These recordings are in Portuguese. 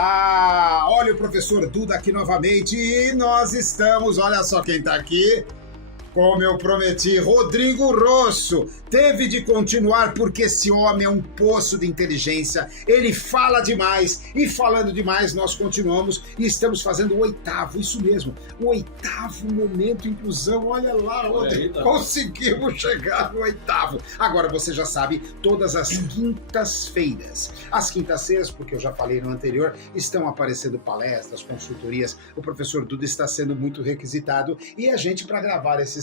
lá! Olha o professor Duda aqui novamente e nós estamos, olha só quem tá aqui. Como eu prometi, Rodrigo Rosso teve de continuar porque esse homem é um poço de inteligência, ele fala demais e falando demais nós continuamos e estamos fazendo o oitavo, isso mesmo, o oitavo Momento Inclusão, olha lá, Rodrigo, conseguimos chegar no oitavo. Agora você já sabe, todas as quintas-feiras, porque eu já falei no anterior, estão aparecendo palestras, consultorias, o professor Duda está sendo muito requisitado e a gente para gravar esses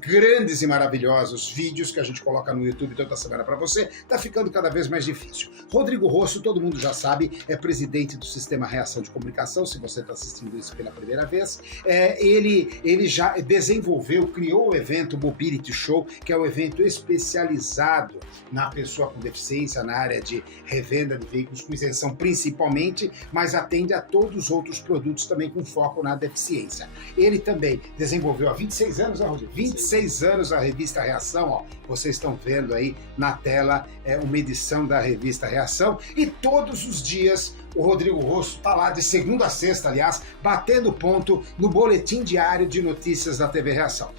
grandes e maravilhosos vídeos que a gente coloca no YouTube toda semana para você, tá ficando cada vez mais difícil. Rodrigo Rosso, todo mundo já sabe, é presidente do Sistema Reação de Comunicação, se você está assistindo isso pela primeira vez. Ele já desenvolveu, criou o evento Mobility Show, que é um evento especializado na pessoa com deficiência, na área de revenda de veículos com isenção principalmente, mas atende a todos os outros produtos também com foco na deficiência. Ele também desenvolveu há 26 anos, 26 anos a revista Reação, ó, vocês estão vendo aí na tela uma edição da revista Reação e todos os dias o Rodrigo Rosso está lá de segunda a sexta, aliás, batendo ponto no boletim diário de notícias da TV Reação.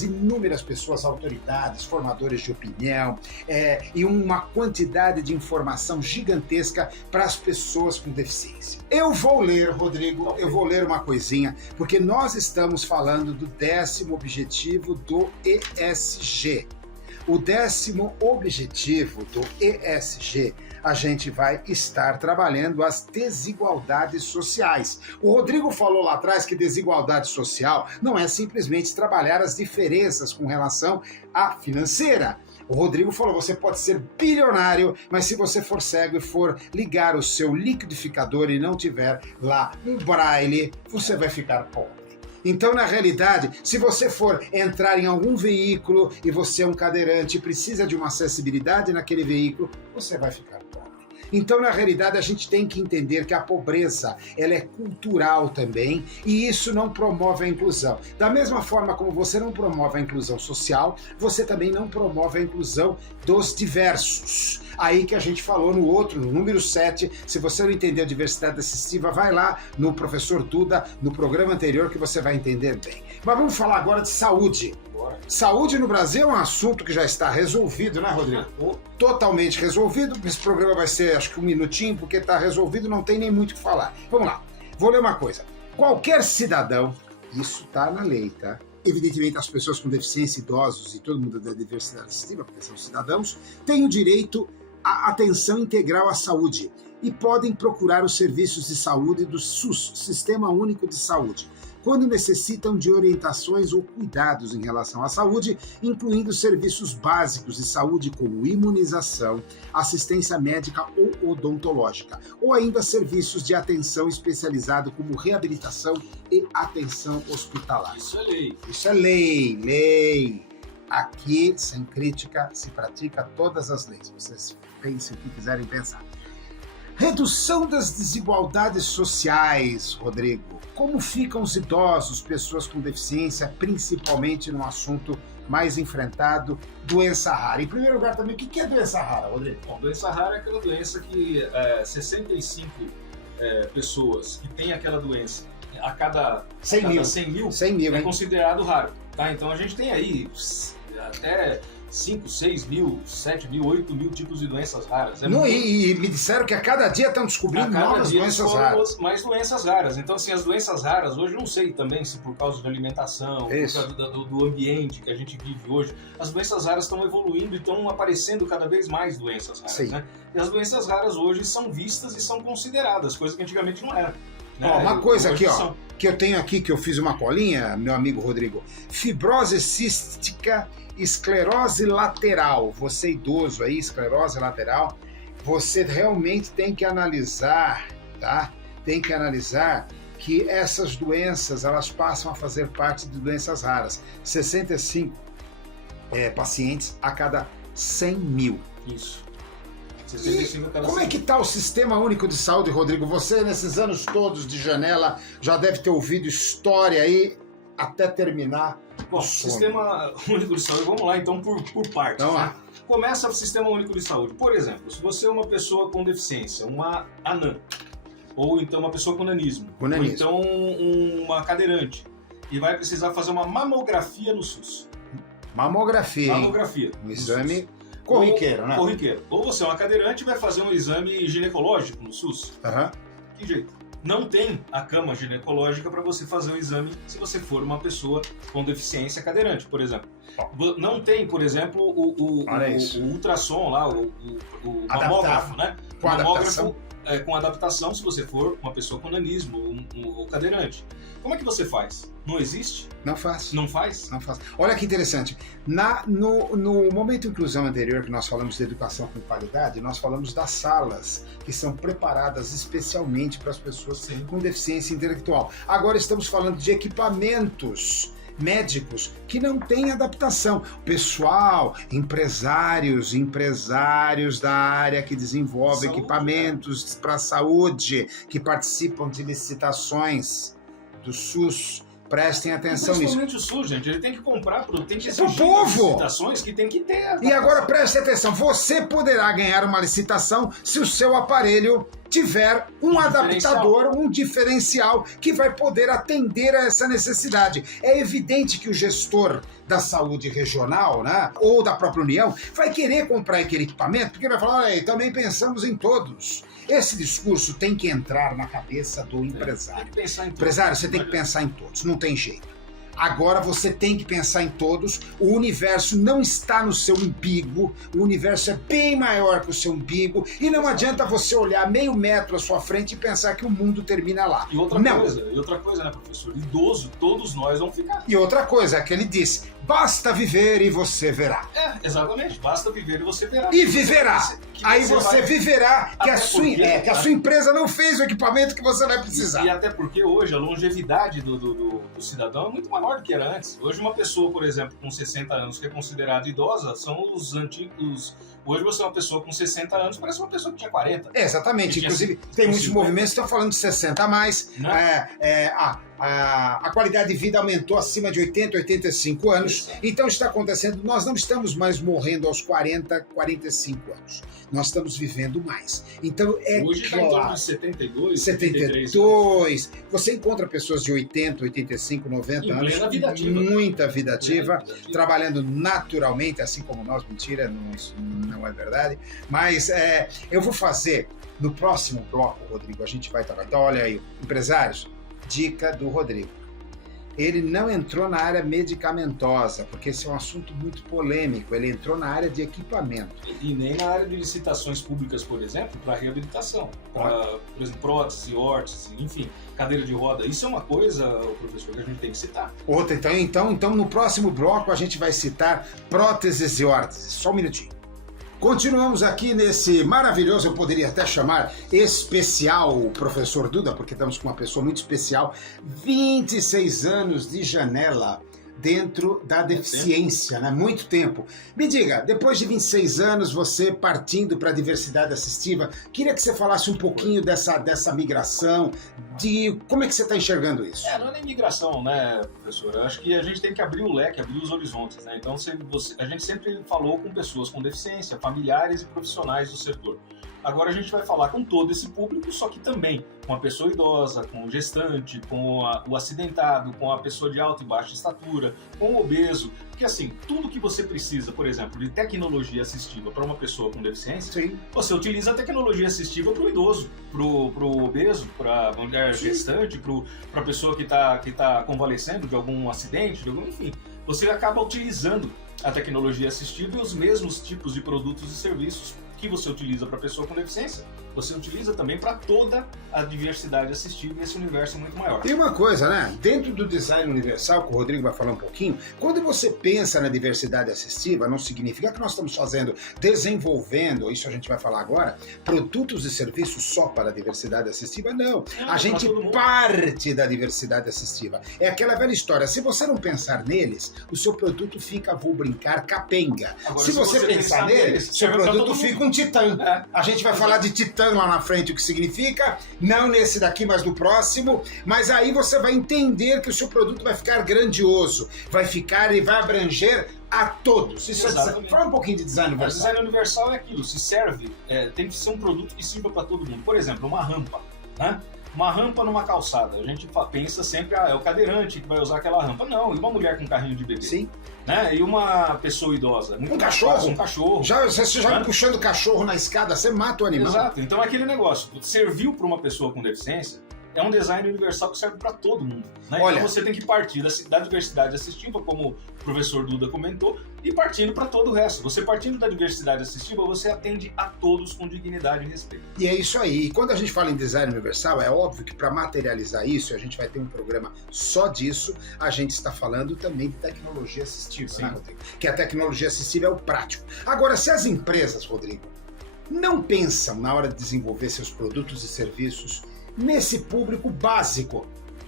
Inúmeras pessoas, autoridades, formadores de opinião e uma quantidade de informação gigantesca para as pessoas com deficiência. Eu vou ler, Rodrigo, uma coisinha, porque nós estamos falando do 10º objetivo do ESG. O 10º objetivo do ESG, a gente vai estar trabalhando as desigualdades sociais. O Rodrigo falou lá atrás que desigualdade social não é simplesmente trabalhar as diferenças com relação à financeira. O Rodrigo falou, você pode ser bilionário, mas se você for cego e for ligar o seu liquidificador e não tiver lá um braille, você vai ficar pobre. Então, na realidade, se você for entrar em algum veículo e você é um cadeirante e precisa de uma acessibilidade naquele veículo, você vai ficar pobre. Então, na realidade, a gente tem que entender que a pobreza, ela é cultural também e isso não promove a inclusão. Da mesma forma como você não promove a inclusão social, você também não promove a inclusão dos diversos. Aí que a gente falou no número 7, se você não entendeu diversidade assistiva, vai lá no professor Duda, no programa anterior, que você vai entender bem. Mas vamos falar agora de saúde. Saúde no Brasil é um assunto que já está resolvido, né, Rodrigo? Totalmente resolvido. Esse programa vai ser, acho que 1 minutinho, porque está resolvido, não tem nem muito o que falar. Vamos lá, vou ler uma coisa. Qualquer cidadão, isso está na lei, tá? Evidentemente, as pessoas com deficiência, idosos e todo mundo da diversidade assistiva, porque são cidadãos, têm o direito à atenção integral à saúde e podem procurar os serviços de saúde do SUS, Sistema Único de Saúde, quando necessitam de orientações ou cuidados em relação à saúde, incluindo serviços básicos de saúde como imunização, assistência médica ou odontológica, ou ainda serviços de atenção especializado como reabilitação e atenção hospitalar. Isso é lei. Isso é lei. Aqui, sem crítica, se pratica todas as leis. Vocês pensem o que quiserem pensar. Redução das desigualdades sociais, Rodrigo. Como ficam os idosos, pessoas com deficiência, principalmente no assunto mais enfrentado, doença rara? Em primeiro lugar também, o que é doença rara, Rodrigo? Bom, doença rara é aquela doença que 65 pessoas que têm aquela doença a cada 100 mil é considerado raro. Tá? Então a gente tem aí até 5, 6 mil, 7 mil, 8 mil tipos de doenças raras. E me disseram que a cada dia estão descobrindo novas doenças raras. Mais doenças raras. Então, assim, as doenças raras, hoje eu não sei também se por causa da alimentação, por causa do ambiente que a gente vive hoje, as doenças raras estão evoluindo e estão aparecendo cada vez mais doenças raras. Né? E as doenças raras hoje são vistas e são consideradas, coisa que antigamente não era. Né? Uma coisa aqui, que eu tenho aqui, que eu fiz uma colinha, meu amigo Rodrigo, fibrose cística, esclerose lateral. Você idoso aí, esclerose lateral, você realmente tem que analisar, tá? Tem que analisar que essas doenças, elas passam a fazer parte de doenças raras. 65 pacientes a cada 100 mil. Isso. Como é que está o Sistema Único de Saúde, Rodrigo? Você, nesses anos todos de janela, já deve ter ouvido história aí até terminar. Bom, Sistema Único de Saúde, vamos lá então por partes. Vamos lá. Começa o Sistema Único de Saúde. Por exemplo, se você é uma pessoa com deficiência, uma anã, ou então uma pessoa com nanismo, ou então uma cadeirante, e vai precisar fazer uma mamografia no SUS. Mamografia. Um exame corriqueiro, né? Corriqueiro. Ou você é uma cadeirante e vai fazer um exame ginecológico no SUS. Que jeito? Não tem a cama ginecológica para você fazer o exame se você for uma pessoa com deficiência cadeirante, por exemplo. Não tem, por exemplo, o ultrassom lá, o mamógrafo, né? Com adaptação. Com adaptação se você for uma pessoa com nanismo ou cadeirante. Como é que você faz? Não existe? Não faz. Não faz? Não faz. Olha que interessante. No momento de inclusão anterior, que nós falamos de educação com qualidade, nós falamos das salas que são preparadas especialmente para as pessoas com deficiência intelectual. Agora estamos falando de equipamentos médicos que não têm adaptação. Pessoal, empresários da área que desenvolvem equipamentos para a saúde, que participam de licitações do SUS, prestem atenção nisso. Principalmente o SUS, gente, ele tem que comprar, tem que exigir licitações que tem que ter. E agora preste atenção, você poderá ganhar uma licitação se o seu aparelho tiver um adaptador, um diferencial que vai poder atender a essa necessidade. É evidente que o gestor da saúde regional, né, ou da própria União, vai querer comprar aquele equipamento, porque vai falar, olha, também pensamos em todos. Esse discurso tem que entrar na cabeça do empresário. Tem que pensar em todos. Empresário, você tem que pensar em todos, não tem jeito. Agora você tem que pensar em todos. O universo não está no seu umbigo. O universo é bem maior que o seu umbigo. E não adianta você olhar meio metro à sua frente e pensar que o mundo termina lá. E outra coisa, né, professor? Idoso, todos nós vamos ficar. E outra coisa, é que ele diz, basta viver e você verá. Exatamente. Basta viver e você verá. E viverá. Aí você viverá que a sua empresa não fez o equipamento que você vai precisar. E até porque hoje a longevidade do cidadão é muito maior do que era antes. Hoje uma pessoa, por exemplo, com 60 anos que é considerada idosa, são os antigos... Hoje você é uma pessoa com 60 anos, parece uma pessoa que tinha 40. Exatamente. Inclusive, tem muitos movimentos que estão falando de 60 a mais. A qualidade de vida aumentou acima de 80, 85 anos. Então está acontecendo, nós não estamos mais morrendo aos 40, 45 anos. Nós estamos vivendo mais. Então hoje está em torno de 72, 72. Você encontra pessoas de 80, 85, 90 anos. Vida ativa. Muita vida ativa, trabalhando naturalmente, assim como nós. Mentira, não é verdade. Mas eu vou fazer no próximo bloco, Rodrigo, a gente vai trabalhar. Então, olha aí, empresários, dica do Rodrigo. Ele não entrou na área medicamentosa, porque esse é um assunto muito polêmico. Ele entrou na área de equipamento. E nem na área de licitações públicas, por exemplo, para reabilitação. Para, por exemplo, prótese, órtese, enfim, cadeira de roda. Isso é uma coisa, professor, que a gente tem que citar. Outra, então no próximo bloco a gente vai citar próteses e órteses. Só um minutinho. Continuamos aqui nesse maravilhoso, eu poderia até chamar especial Professor Duda, porque estamos com uma pessoa muito especial, 26 anos de janela dentro da deficiência, né? Muito tempo. Me diga, depois de 26 anos, você partindo para a diversidade assistiva, queria que você falasse um pouquinho dessa migração, de como é que você está enxergando isso? Não é nem migração, né, professor? Eu acho que a gente tem que abrir o leque, abrir os horizontes, né? Então, a gente sempre falou com pessoas com deficiência, familiares e profissionais do setor. Agora a gente vai falar com todo esse público, só que também com a pessoa idosa, com o gestante, com o acidentado, com a pessoa de alta e baixa estatura, com o obeso. Porque assim, tudo que você precisa, por exemplo, de tecnologia assistiva para uma pessoa com deficiência, sim, você utiliza a tecnologia assistiva para o idoso, para o obeso, para a mulher gestante, para a pessoa que tá convalescendo de algum acidente, enfim. Você acaba utilizando a tecnologia assistiva e os mesmos tipos de produtos e serviços que você utiliza para a pessoa com deficiência, você utiliza também para toda a diversidade assistiva e esse universo é muito maior. E uma coisa, né? Dentro do design universal, que o Rodrigo vai falar um pouquinho, quando você pensa na diversidade assistiva, não significa que nós estamos desenvolvendo, isso a gente vai falar agora, produtos e serviços só para a diversidade assistiva, não. A gente parte da diversidade assistiva. É aquela velha história, se você não pensar neles, o seu produto fica, vou brincar, capenga. Agora, se você pensar neles, seu produto fica um titã. A gente vai falar de titã lá na frente, o que significa, não nesse daqui, mas no próximo, mas aí você vai entender que o seu produto vai ficar grandioso, vai ficar e vai abranger a todos. Isso fala um pouquinho de design universal. O design universal é aquilo, se serve, tem que ser um produto que sirva para todo mundo. Por exemplo, uma rampa. né? Uma rampa numa calçada. A gente pensa sempre, é o cadeirante que vai usar aquela rampa. Não, e uma mulher com carrinho de bebê? Sim. Né? E uma pessoa idosa? Um cachorro? Um cachorro. Você já puxando o cachorro na escada, você mata o animal. Exato. Então aquele negócio, serviu para uma pessoa com deficiência, é um design universal que serve para todo mundo. Né? Olha, então você tem que partir da diversidade assistiva, como o professor Duda comentou, e partindo para todo o resto. Você partindo da diversidade assistiva, você atende a todos com dignidade e respeito. E é isso aí. E quando a gente fala em design universal, é óbvio que para materializar isso, a gente vai ter um programa só disso, a gente está falando também de tecnologia assistiva, né, Rodrigo? Que a tecnologia assistiva é o prático. Agora, se as empresas, Rodrigo, não pensam na hora de desenvolver seus produtos e serviços nesse público básico,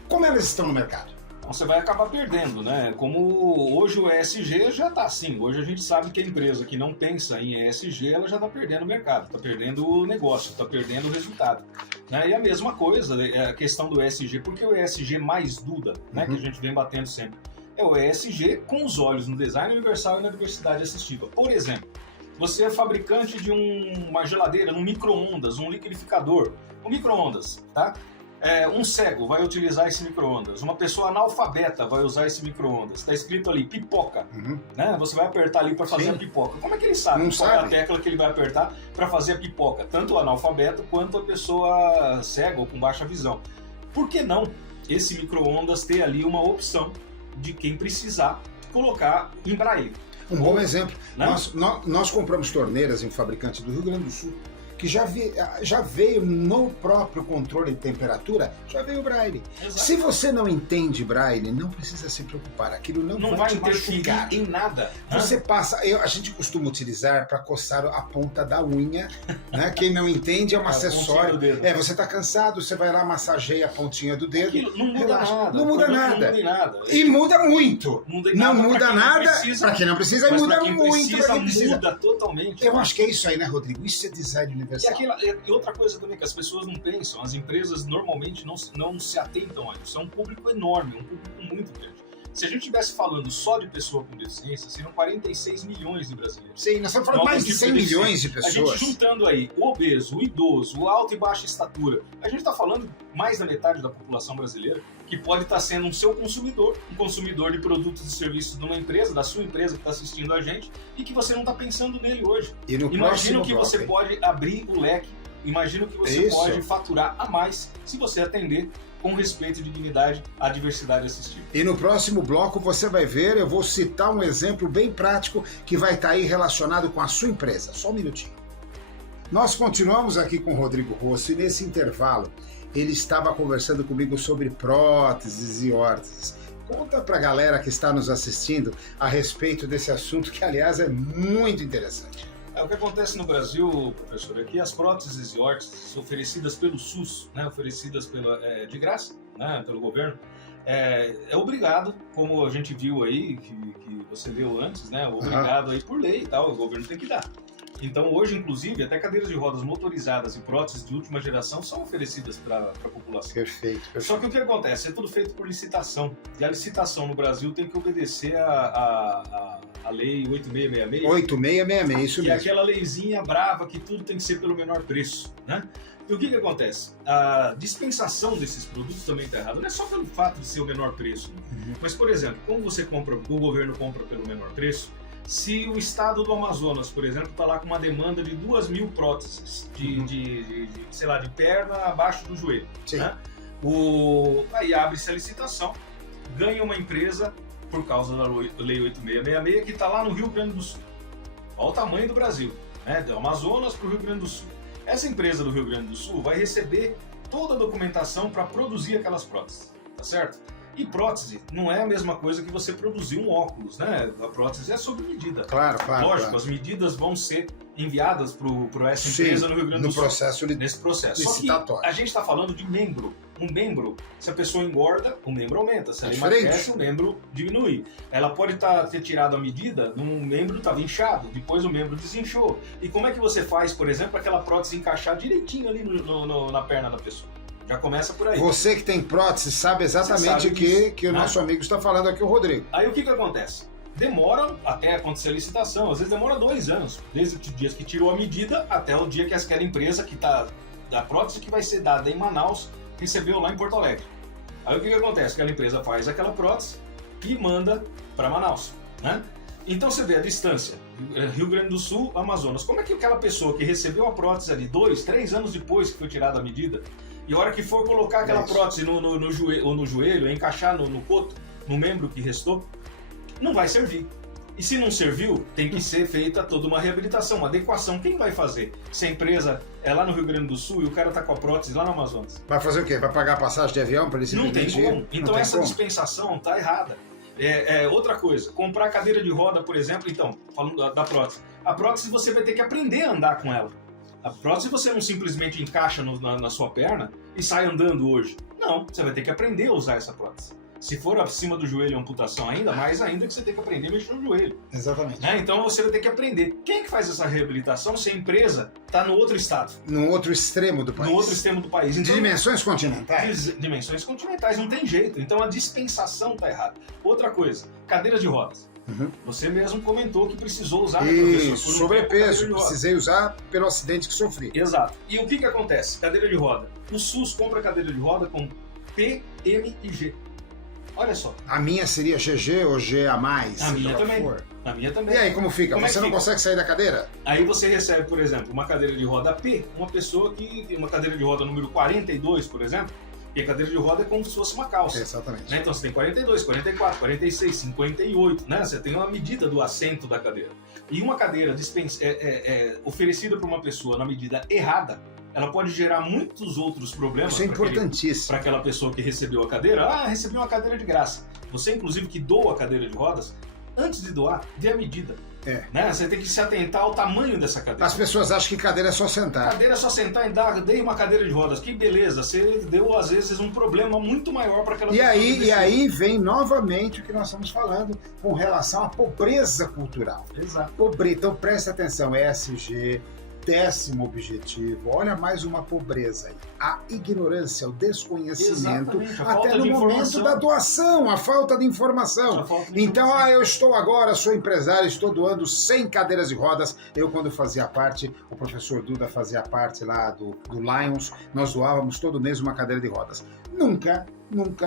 como elas estão no mercado? Então você vai acabar perdendo, né? Como hoje o ESG já está assim. Hoje a gente sabe que a empresa que não pensa em ESG, ela já está perdendo o mercado, está perdendo o negócio, está perdendo o resultado. Né? E a mesma coisa, a questão do ESG, porque o ESG mais Duda, né, que a gente vem batendo sempre, é o ESG com os olhos no design universal e na diversidade assistiva. Por exemplo, você é fabricante de uma geladeira, um micro-ondas, um liquidificador, um micro-ondas, tá? Um cego vai utilizar esse micro-ondas, uma pessoa analfabeta vai usar esse micro-ondas. Está escrito ali, pipoca, né? Você vai apertar ali para fazer a pipoca. Como é que ele sabe qual é a tecla que ele vai apertar para fazer a pipoca? Tanto o analfabeto quanto a pessoa cega ou com baixa visão. Por que não esse micro-ondas ter ali uma opção de quem precisar colocar em braille? Um bom exemplo. Né? Nós compramos torneiras em um fabricante do Rio Grande do Sul, que já veio no próprio controle de temperatura, já veio o braille. Exato. Se você não entende braille, não precisa se preocupar, aquilo não vai te machucar em nada. Você passa, a gente costuma utilizar para coçar a ponta da unha, né? Quem não entende é um acessório. Você está cansado, você vai lá, massageia a pontinha do dedo. Aquilo não muda nada. Não muda nada. Nada. E muda muito. Não muda nada para quem não precisa e muda muito para quem precisa. Muda totalmente. Eu acho que é isso aí, né, Rodrigo? Isso é design universal. E outra coisa também que as pessoas não pensam, as empresas normalmente não se atentam a isso. É um público enorme, um público muito grande. Se a gente estivesse falando só de pessoa com deficiência, seriam 46 milhões de brasileiros. Sim, nós estamos falando mais de 100 milhões de pessoas. A gente juntando aí o obeso, o idoso, o alta e baixa estatura, a gente está falando mais da metade da população brasileira que pode estar sendo um seu consumidor, um consumidor de produtos e serviços de uma empresa, da sua empresa que está assistindo a gente e que você não está pensando nele hoje. Imagina que você pode abrir o leque, imagina que você pode faturar a mais se você atender com respeito e dignidade à diversidade assistiva. E no próximo bloco você vai ver, eu vou citar um exemplo bem prático que vai estar aí relacionado com a sua empresa. Só um minutinho. Nós continuamos aqui com o Rodrigo Rosso e nesse intervalo ele estava conversando comigo sobre próteses e órteses. Conta pra galera que está nos assistindo a respeito desse assunto que, aliás, é muito interessante. O que acontece no Brasil, professor, é que as próteses e órteses oferecidas pelo SUS, né, oferecidas de graça, né, pelo governo, é obrigado, como a gente viu aí, que você leu antes, né, obrigado aí por lei e tal, o governo tem que dar. Então hoje, inclusive, até cadeiras de rodas motorizadas e próteses de última geração são oferecidas para a população. Perfeito. Só que o que acontece? É tudo feito por licitação. E a licitação no Brasil tem que obedecer a lei 8666. 8666, isso mesmo. Que é aquela leizinha brava que tudo tem que ser pelo menor preço, né? E o que acontece? A dispensação desses produtos também está errada. Não é só pelo fato de ser o menor preço. Mas, por exemplo, como o governo compra pelo menor preço, se o estado do Amazonas, por exemplo, está lá com uma demanda de 2.000 próteses sei lá, de perna abaixo do joelho, né? Aí abre-se a licitação, ganha uma empresa por causa da Lei 8666 que está lá no Rio Grande do Sul. Olha o tamanho do Brasil, né? Do Amazonas para o Rio Grande do Sul. Essa empresa do Rio Grande do Sul vai receber toda a documentação para produzir aquelas próteses, tá certo? E prótese não é a mesma coisa que você produzir um óculos, né? A prótese é sob medida. Claro. Lógico, as medidas vão ser enviadas para essa empresa no Rio Grande do Sul. Nesse processo Só que a gente está falando de membro. Um membro, se a pessoa engorda, o membro aumenta. Se ela emagrece, o membro diminui. Ela pode ter tirado a medida de um membro estava inchado, depois o membro desinchou. E como é que você faz, por exemplo, aquela prótese encaixar direitinho ali na perna da pessoa? Já começa por aí. Você que tem prótese sabe exatamente o que o nosso amigo está falando aqui, o Rodrigo. Aí o que acontece? Demora até acontecer a licitação, às vezes demora 2 anos, desde o dia que tirou a medida até o dia que aquela empresa que está da prótese que vai ser dada em Manaus recebeu lá em Porto Alegre. Aí o que acontece? Aquela empresa faz aquela prótese e manda para Manaus, né? Então você vê a distância, Rio Grande do Sul, Amazonas. Como é que aquela pessoa que recebeu a prótese ali 2, 3 anos depois que foi tirada a medida, e a hora que for colocar aquela prótese no joelho, encaixar no coto, no membro que restou, não vai servir. E se não serviu, tem que ser feita toda uma reabilitação, uma adequação. Quem vai fazer? Se a empresa é lá no Rio Grande do Sul e o cara tá com a prótese lá no Amazonas. Vai fazer o quê? Vai pagar a passagem de avião para ele se Não tem como. Então essa como. dispensação tá errada. Outra coisa, comprar cadeira de roda, por exemplo, então, falando da prótese. A prótese você vai ter que aprender a andar com ela. A prótese você não simplesmente encaixa na sua perna e sai andando hoje. Não, você vai ter que aprender a usar essa prótese. Se for acima do joelho a amputação ainda, mais ainda que você tem que aprender a mexer no joelho. Exatamente. Né? Então você vai ter que aprender. Quem é que faz essa reabilitação se a empresa está no outro estado? No outro extremo do país. No outro extremo do país. Então, dimensões continentais. Dimensões continentais, não tem jeito. Então a dispensação está errada. Outra coisa, cadeira de rodas. Uhum. Você mesmo comentou que precisou usar. Isso, sobrepeso. Precisei usar pelo acidente que sofri. Exato. E o que acontece? Cadeira de roda. O SUS compra cadeira de roda com P, M e G. Olha só. A minha seria GG ou G a mais? A minha também. A minha também. E aí, como fica? Você não consegue sair da cadeira? Aí você recebe, por exemplo, uma cadeira de roda P, uma pessoa que tem uma cadeira de roda número 42, por exemplo, e a cadeira de roda é como se fosse uma calça. Exatamente. Né? Então você tem 42, 44, 46, 58, né? Você tem uma medida do assento da cadeira. E uma cadeira oferecida por uma pessoa na medida errada, ela pode gerar muitos outros problemas. Isso é importantíssimo. Para aquela pessoa que recebeu a cadeira. Ah, recebi uma cadeira de graça. Você, inclusive, que doa a cadeira de rodas, antes de doar, dê a medida. Né? Você tem que se atentar ao tamanho dessa cadeira. As pessoas acham que cadeira é só sentar. Cadeira é só sentar e dei uma cadeira de rodas. Que beleza, você deu, às vezes, um problema muito maior para aquela pessoa. E aí vem novamente o que nós estamos falando com relação à pobreza cultural. Exato. Então preste atenção, ESG, 10º objetivo, olha mais uma pobreza aí. A ignorância, o desconhecimento, até no momento da doação, a falta de informação. Então, eu estou agora, sou empresário, estou doando 100 cadeiras de rodas. Eu, quando fazia parte, o professor Duda fazia parte lá do Lions, nós doávamos todo mês uma cadeira de rodas. Nunca,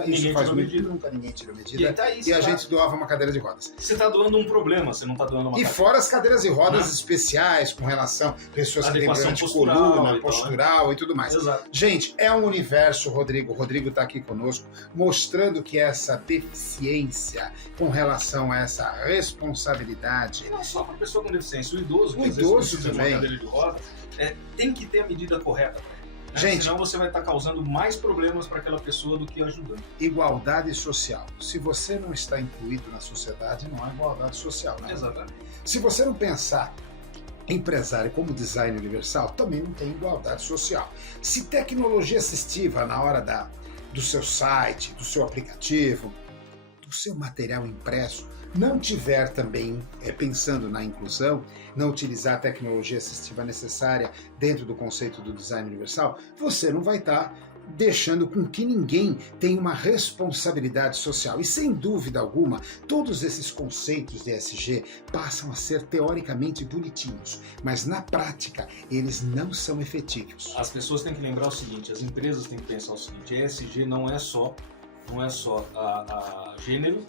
isso faz muito, nunca ninguém tirou medida. E a gente doava uma cadeira de rodas. Você está doando um problema, você não está doando uma cadeira. E fora as cadeiras de rodas especiais com relação a pessoas que têm problema de coluna, postural e tudo mais. Exato. Gente, é um universo, Rodrigo. O Rodrigo está aqui conosco, mostrando que essa deficiência com relação a essa responsabilidade... E não só para a pessoa com deficiência, o idoso, que às vezes precisa de uma cadeira de rodas, tem que ter a medida correta. Gente, senão você vai estar causando mais problemas para aquela pessoa do que ajudando. Igualdade social. Se você não está incluído na sociedade, não há igualdade social. Né? Exatamente. Se você não pensar empresário como design universal, também não tem igualdade social. Se tecnologia assistiva na hora do seu site, do seu aplicativo, do seu material impresso, não tiver também, pensando na inclusão, não utilizar a tecnologia assistiva necessária dentro do conceito do design universal, você não vai estar deixando com que ninguém tenha uma responsabilidade social. E sem dúvida alguma, todos esses conceitos de ESG passam a ser teoricamente bonitinhos, mas na prática eles não são efetivos. As pessoas têm que lembrar o seguinte, as empresas têm que pensar o seguinte, ESG não é só a gênero,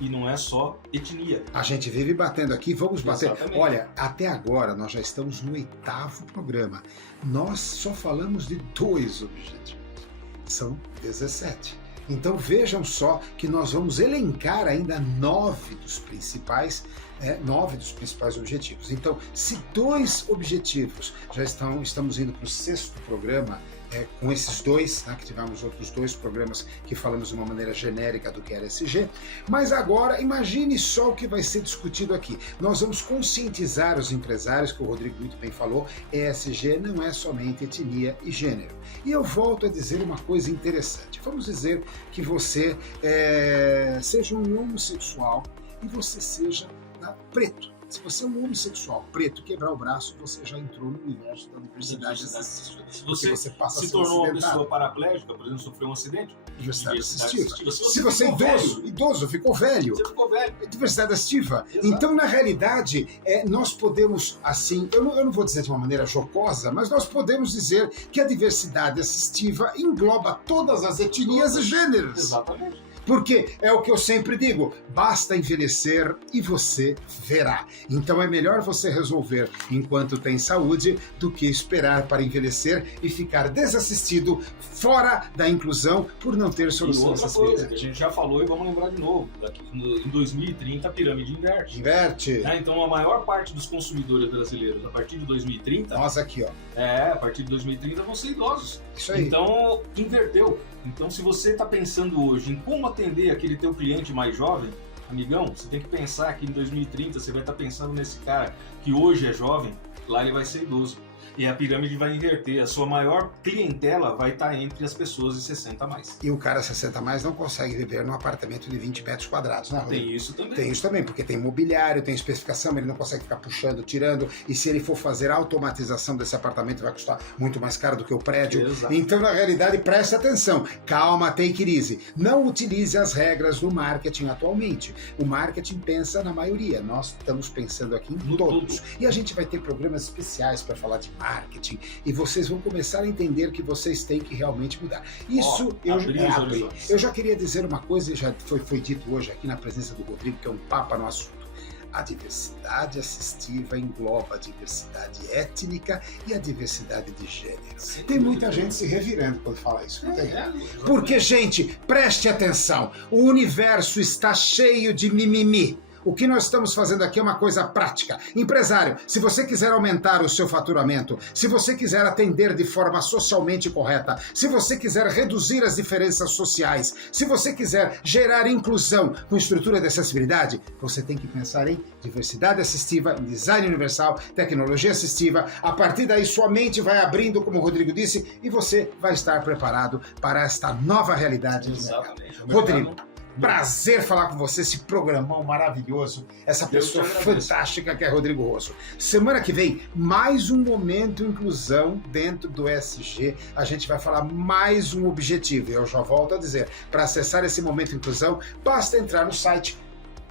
e não é só etnia. A gente vive batendo aqui, vamos bater. Exatamente. Olha, até agora nós já estamos no 8º programa. Nós só falamos de 2 objetivos. São 17. Então vejam só que nós vamos elencar ainda 9 dos principais objetivos. Então, se 2 objetivos já estamos indo para o 6º programa, com esses 2, né, que tivemos outros 2 programas que falamos de uma maneira genérica do que era ESG, mas agora imagine só o que vai ser discutido aqui. Nós vamos conscientizar os empresários, que o Rodrigo muito bem falou, ESG não é somente etnia e gênero. E eu volto a dizer uma coisa interessante. Vamos dizer que você seja um homossexual e você seja preto. Se você é um homossexual preto quebrar o braço, você já entrou no universo da diversidade assistiva. Se você passa se tornou uma pessoa paraplégica, por exemplo, sofreu um acidente, diversidade assistiva. Se você é idoso, ficou velho. Você ficou velho. Diversidade assistiva. Exato. Então, na realidade, nós podemos, assim, eu não vou dizer de uma maneira jocosa, mas nós podemos dizer que a diversidade assistiva engloba todas as etnias e gêneros. Exatamente. Porque é o que eu sempre digo, basta envelhecer e você verá. Então é melhor você resolver enquanto tem saúde do que esperar para envelhecer e ficar desassistido, fora da inclusão, por não ter solução. E outra coisa que a gente já falou e vamos lembrar de novo, em 2030 a pirâmide inverte. Inverte. Então a maior parte dos consumidores brasileiros, a partir de 2030... Nós aqui, ó. A partir de 2030 vão ser idosos. Isso aí. Então, inverteu. Então, se você está pensando hoje em como atender aquele teu cliente mais jovem, amigão, você tem que pensar que em 2030 você vai estar pensando nesse cara que hoje é jovem, lá ele vai ser idoso. E a pirâmide vai inverter. A sua maior clientela vai estar entre as pessoas de 60 a mais. E o cara 60 a mais não consegue viver num apartamento de 20 metros quadrados, né, Rodrigo? Tem isso também. Tem isso também, porque tem mobiliário, tem especificação, ele não consegue ficar puxando, tirando. E se ele for fazer a automatização desse apartamento, vai custar muito mais caro do que o prédio. Exato. Então, na realidade, preste atenção. Calma, take it easy. Não utilize as regras do marketing atualmente. O marketing pensa na maioria. Nós estamos pensando aqui em todos. E a gente vai ter programas especiais para falar de marketing, e vocês vão começar a entender que vocês têm que realmente mudar. Isso eu já queria dizer uma coisa, já foi dito hoje aqui na presença do Rodrigo, que é um papa no assunto. A diversidade assistiva engloba a diversidade étnica e a diversidade de gênero. Tem muita gente se revirando quando fala isso. Porque, gente, preste atenção, o universo está cheio de mimimi. O que nós estamos fazendo aqui é uma coisa prática. Empresário, se você quiser aumentar o seu faturamento, se você quiser atender de forma socialmente correta, se você quiser reduzir as diferenças sociais, se você quiser gerar inclusão com estrutura de acessibilidade, você tem que pensar em diversidade assistiva, em design universal, tecnologia assistiva. A partir daí, sua mente vai abrindo, como o Rodrigo disse, e você vai estar preparado para esta nova realidade. Exatamente. Rodrigo, prazer falar com você, esse programão maravilhoso, essa pessoa fantástica que é Rodrigo Rosso. Semana que vem, mais um Momento Inclusão dentro do ESG. A gente vai falar mais um objetivo. E eu já volto a dizer, para acessar esse Momento Inclusão, basta entrar no site.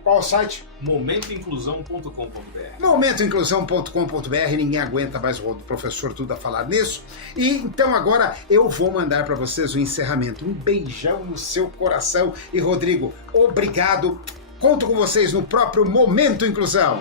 Qual o site? momentoinclusão.com.br. momentoinclusão.com.br. Ninguém aguenta mais o professor Duda falar nisso. E então agora eu vou mandar para vocês o encerramento. Um beijão no seu coração. E Rodrigo, obrigado. Conto com vocês no próprio Momento Inclusão.